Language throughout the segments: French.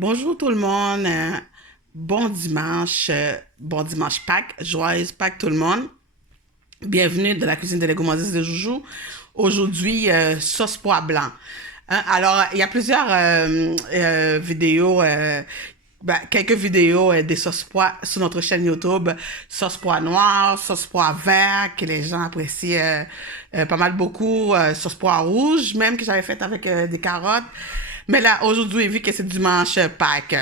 Bonjour tout le monde, bon dimanche Pâques, joyeuse Pâques tout le monde. Bienvenue dans la cuisine de la gourmandise de Joujou. Aujourd'hui, sauce pois blanc. Alors, il y a plusieurs vidéos, quelques vidéos des sauces pois sur notre chaîne YouTube. Sauce pois noir, sauce pois vert, que les gens apprécient pas mal beaucoup. Sauce pois rouge, même que j'avais fait avec des carottes. Mais là, aujourd'hui, vu que c'est dimanche Pâques,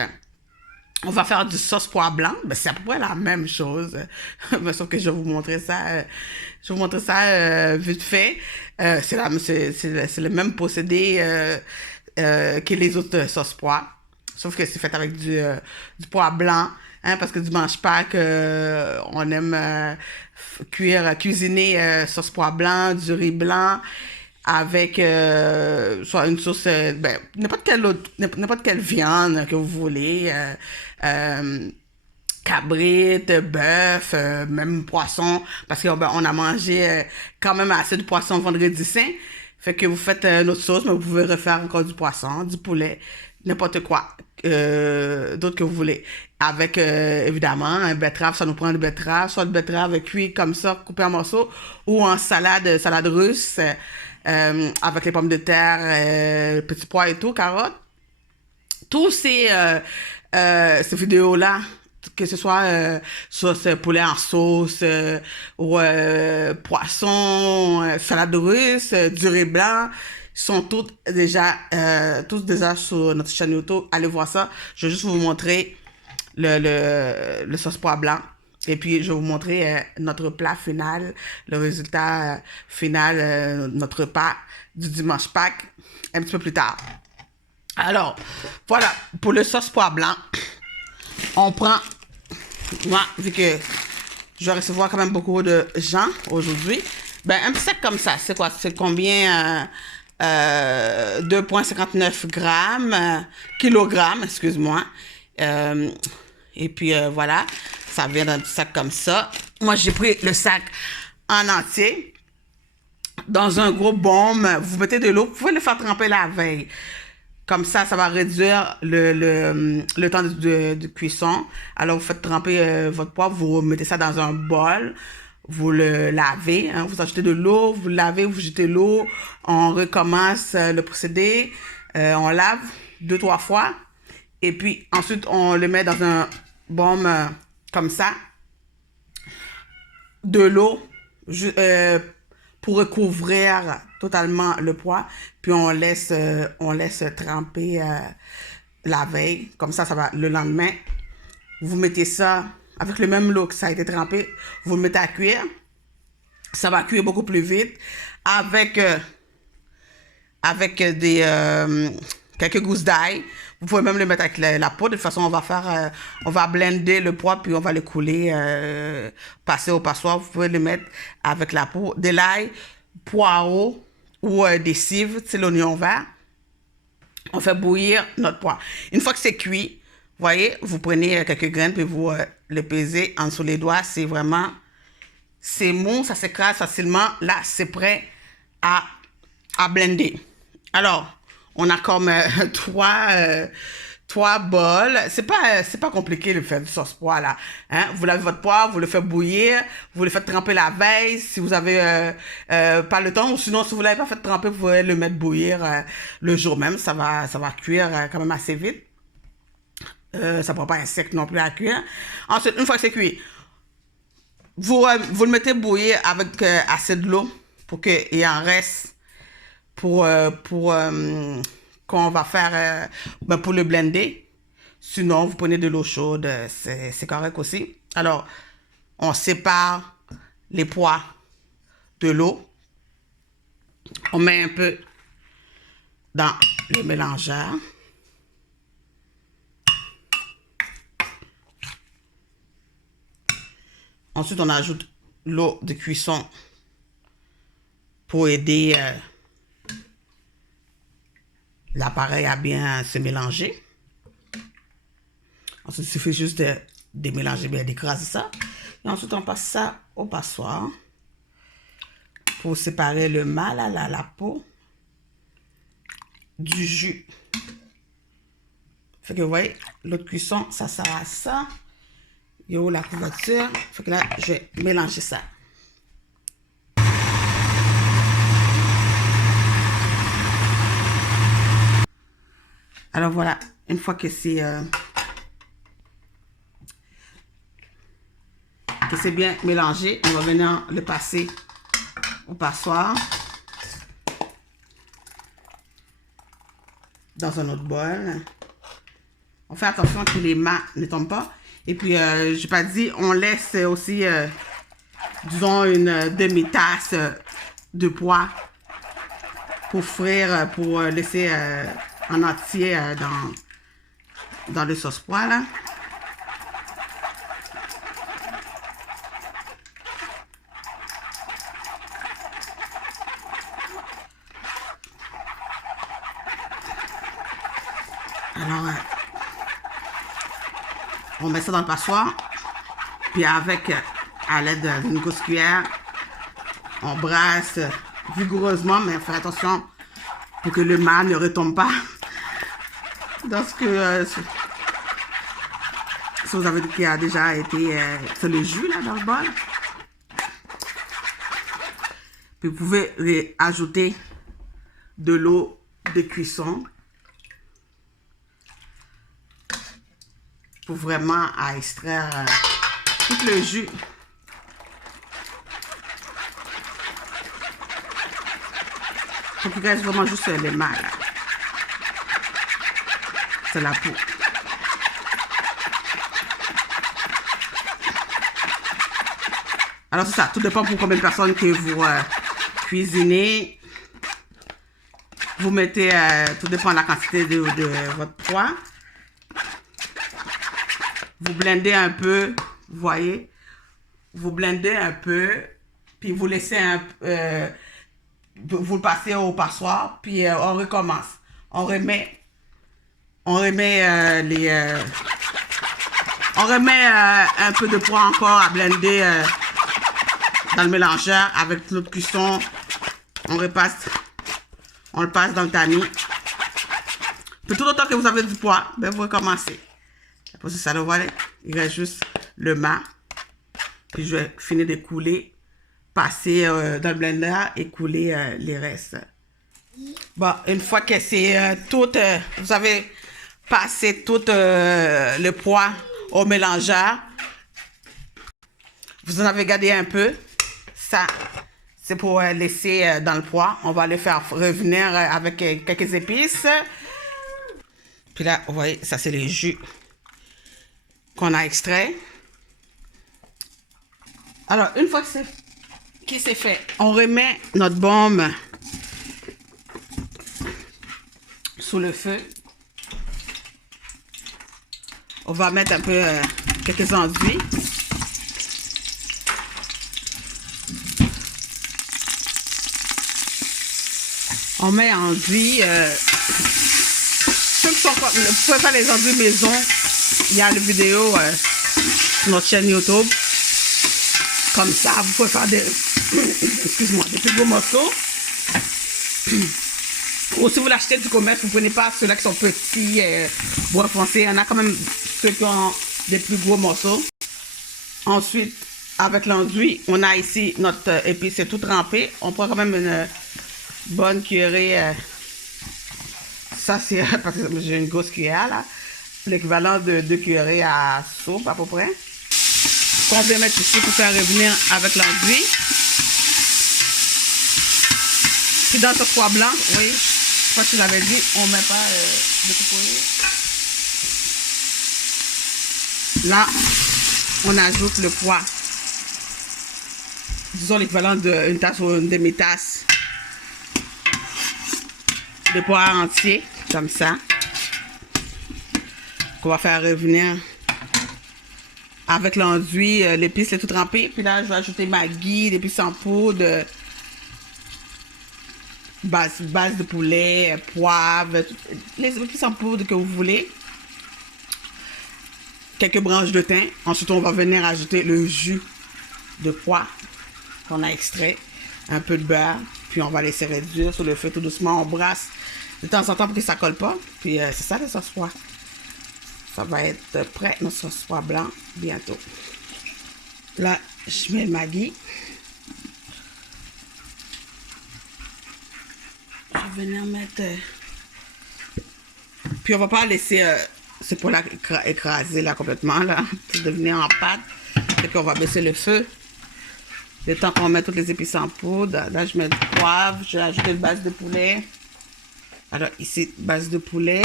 on va faire du sauce pois blanc. Ben, c'est à peu près la même chose. Ben, sauf que je vais vous montrer ça. Vite fait. C'est le même procédé que les autres sauces pois. Sauf que c'est fait avec du pois blanc. Hein, parce que dimanche Pâques, on aime cuisiner sauce pois blanc, du riz blanc avec soit une sauce, n'importe quelle viande que vous voulez, cabrite, bœuf, même poisson, parce qu'on on a mangé quand même assez de poisson vendredi saint. Fait que vous faites notre sauce, mais vous pouvez refaire encore du poisson, du poulet, n'importe quoi d'autre que vous voulez. Avec, évidemment, un betterave, ça nous prend une betterave, soit de betterave cuite comme ça, coupée en morceaux, ou en salade russe, avec les pommes de terre, petits pois et tout, carottes. Tous ces vidéos-là, que ce soit sauce poulet en sauce ou poisson, salade russe, du riz blanc, sont tous déjà sur notre chaîne YouTube. Allez voir ça. Je vais juste vous montrer le sauce pois blanc. Et puis, je vais vous montrer notre plat final, le résultat final, notre repas du dimanche Pâques, un petit peu plus tard. Alors, voilà, pour le sauce pois blanc, on prend, moi, vu que je vais recevoir quand même beaucoup de gens aujourd'hui, ben, un petit sac comme ça, c'est quoi? C'est combien? 2,59 grammes, kilogrammes, excuse-moi. Et puis, voilà, ça vient d'un petit sac comme ça. Moi, j'ai pris le sac en entier. Dans un gros baume, vous mettez de l'eau. Vous pouvez le faire tremper la veille. Comme ça va réduire le temps de cuisson. Alors, vous faites tremper votre poivre, vous mettez ça dans un bol, vous le lavez, hein, vous ajoutez de l'eau, vous le lavez, vous jetez l'eau, on recommence le procédé, on lave 2-3 fois, et puis ensuite, on le met dans un baume comme ça, de l'eau, pour recouvrir totalement le pois, puis on laisse tremper la veille, comme ça va le lendemain. Vous mettez ça avec le même lot que ça a été trempé, vous le mettez à cuire, ça va cuire beaucoup plus vite, avec quelques gousses d'ail. Vous pouvez même le mettre avec la peau. De toute façon, on va blender le pois, puis on va le couler, passer au passoire. Vous pouvez le mettre avec la peau. De l'ail, poireau ou des cives, c'est l'oignon vert. On fait bouillir notre pois. Une fois que c'est cuit, vous voyez, vous prenez quelques graines, puis vous le pesez en dessous les doigts. C'est mou, ça s'écrase facilement. Là, c'est prêt à blender. Alors, on a comme trois bols. C'est pas compliqué de faire du sauce pois là. Hein? Vous lavez votre pois, vous le faites bouillir, vous le faites tremper la veille si vous avez pas le temps, ou sinon si vous l'avez pas fait tremper, vous pouvez le mettre bouillir le jour même. Ça va cuire quand même assez vite. Ça prend pas un sec non plus à cuire. Ensuite, une fois que c'est cuit, vous le mettez bouillir avec assez de l'eau pour qu'il en reste pour qu'on va faire pour le blender. Sinon, vous prenez de l'eau chaude, c'est correct aussi. Alors, on sépare les pois de l'eau. On met un peu dans le mélangeur. Ensuite, on ajoute l'eau de cuisson pour aider l'appareil à bien se mélanger. Ensuite, il suffit juste de mélanger bien, d'écraser ça. Et ensuite, on passe ça au passoire pour séparer le mal à la peau du jus. Fait que vous voyez, l'autre cuisson, ça sert à ça. Yo, la couverture. Fait que là, je vais mélanger ça. Alors voilà, une fois que c'est bien mélangé, on va venir le passer au passoire dans un autre bol. On fait attention que les mâts ne tombent pas. Et puis, je n'ai pas dit, on laisse aussi, disons, une demi-tasse de pois pour frire, pour laisser en entier dans le sauce pois, là. Alors, on met ça dans le passoire, puis avec, à l'aide d'une grosse cuillère, on brasse vigoureusement, mais faire attention pour que le mât ne retombe pas dans ce que si vous avez dit qu'il a déjà été c'est le jus là dans le bol. Puis vous pouvez ajouter de l'eau de cuisson pour vraiment extraire tout le jus. Faut qu'il reste vraiment juste les mâts là. C'est la peau. Alors c'est ça, tout dépend pour combien de personnes que vous cuisinez. Vous mettez, tout dépend de la quantité de votre pois. Vous blendez un peu, vous voyez. Vous blendez un peu, puis vous laissez vous le passez au passoire, puis on recommence. On remet un peu de pois encore à blender dans le mélangeur avec l'autre cuisson. On le passe dans le tamis. Puis tout autant que vous avez du pois, ben vous recommencez. Après ça, le voilà, il reste juste le mât. Puis je vais finir de couler, passer dans le blender et couler les restes. Bon, une fois que c'est tout, vous avez passé tout le pois au mélangeur. Vous en avez gardé un peu. Ça, c'est pour laisser dans le pois. On va le faire revenir avec quelques épices. Puis là, vous voyez, ça c'est les jus qu'on a extrait. Alors, une fois que c'est fait, on remet notre bombe sous le feu. On va mettre un peu quelques enduits. On met enduit. Ceux qui sont comme, vous pouvez faire les enduits maison. Il y a la vidéo sur notre chaîne YouTube. Comme ça, vous pouvez faire des, excuse-moi, des plus gros morceaux. Ou si vous l'achetez du commerce, vous ne prenez pas ceux-là qui sont petits, bois foncé. Il y en a quand même ceux qui ont des plus gros morceaux. Ensuite, avec l'enduit, on a ici notre épice, c'est tout trempé. On prend quand même une bonne cuillerée. Ça, c'est parce que j'ai une grosse cuillère là. L'équivalent de 2 cuillerées à soupe à peu près. Qu'on vient mettre ici pour faire revenir avec l'enduit. Puis dans ce pois blanc, oui, je crois que je l'avais dit, on ne met pas de couper. Là, on ajoute le pois. Disons l'équivalent d'une tasse ou une demi-tasse de pois entier, comme ça. Qu'on va faire revenir avec l'enduit, l'épice, c'est tout trempé. Puis là, je vais ajouter Maggi, l'épice en poudre, base de poulet, poivre, les épices en poudre que vous voulez. Quelques branches de thym. Ensuite, on va venir ajouter le jus de pois qu'on a extrait. Un peu de beurre. Puis on va laisser réduire sur le feu tout doucement. On brasse de temps en temps pour que ça colle pas. Puis c'est ça, les sauces pois. ça va être prêt, notre sauce pois blanc, bientôt. Là, je mets le Maggi. Je vais venir mettre... Puis on va pas laisser c'est pour écraser là complètement, là, pour devenir en pâte. Et puis on va baisser le feu. Le temps qu'on met toutes les épices en poudre. Là, je mets du poivre, j'ai ajouté une base de poulet. Alors ici, base de poulet.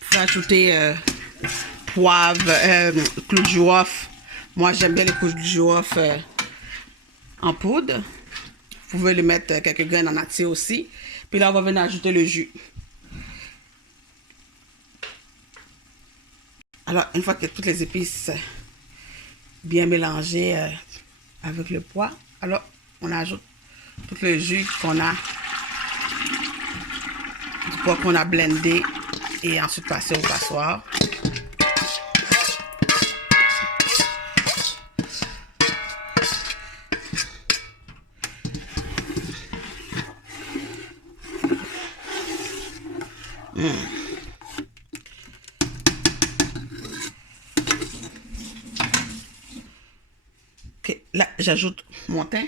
Vous pouvez ajouter poivre, clous de girofle. Moi, j'aime bien les clous de girofle en poudre. Vous pouvez les mettre quelques graines en entier aussi. Puis là, on va venir ajouter le jus. Alors, une fois que toutes les épices bien mélangées avec le pois, alors on ajoute tout le jus qu'on a, du pois qu'on a blendé et ensuite passé au passoire. Okay, là, j'ajoute mon thym.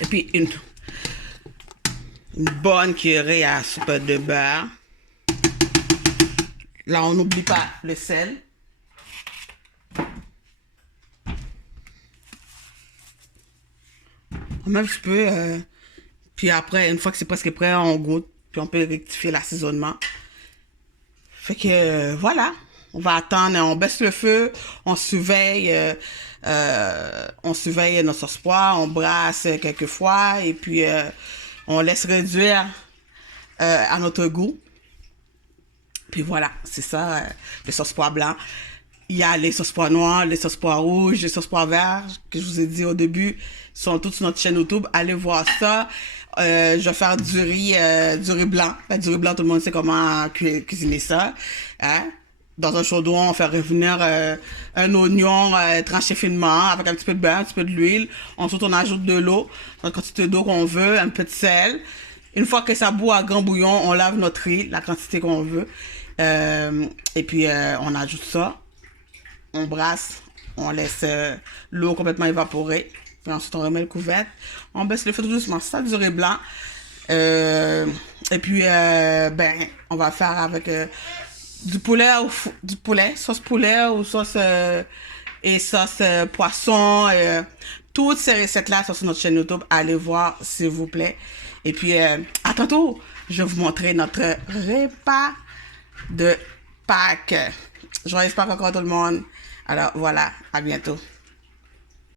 Et puis une bonne cuillerée à soupe de beurre. Là, on n'oublie pas le sel. On met un petit peu. Puis après, une fois que c'est presque prêt, on goûte. Puis on peut rectifier l'assaisonnement. Fait que voilà. On va attendre, on baisse le feu, on surveille notre sauce pois, on brasse quelques fois et puis on laisse réduire à notre goût. Puis voilà, c'est ça, les sauces pois blancs. Il y a les sauces pois noirs, les sauces pois rouges, les sauces pois verts, que je vous ai dit au début, sont toutes sur notre chaîne YouTube. Allez voir ça. Je vais faire du riz blanc. Du riz blanc, tout le monde sait comment cuisiner ça. Hein? Dans un chaudron, on fait revenir un oignon tranché finement avec un petit peu de beurre, un petit peu de l'huile. Ensuite, on ajoute de l'eau, la quantité d'eau qu'on veut, un peu de sel. Une fois que ça bout à grand bouillon, on lave notre riz, la quantité qu'on veut. Et puis, on ajoute ça. On brasse, on laisse l'eau complètement évaporer. Puis ensuite, on remet le couvercle. On baisse le feu tout doucement. Ça, du riz blanc. Et puis, on va faire avec... du poulet, sauce poulet ou sauce poisson. Toutes ces recettes-là sont sur notre chaîne YouTube. Allez voir, s'il vous plaît. Et puis, à tantôt, je vais vous montrer notre repas de Pâques. Joyeux Pâques encore tout le monde. Alors, voilà, à bientôt.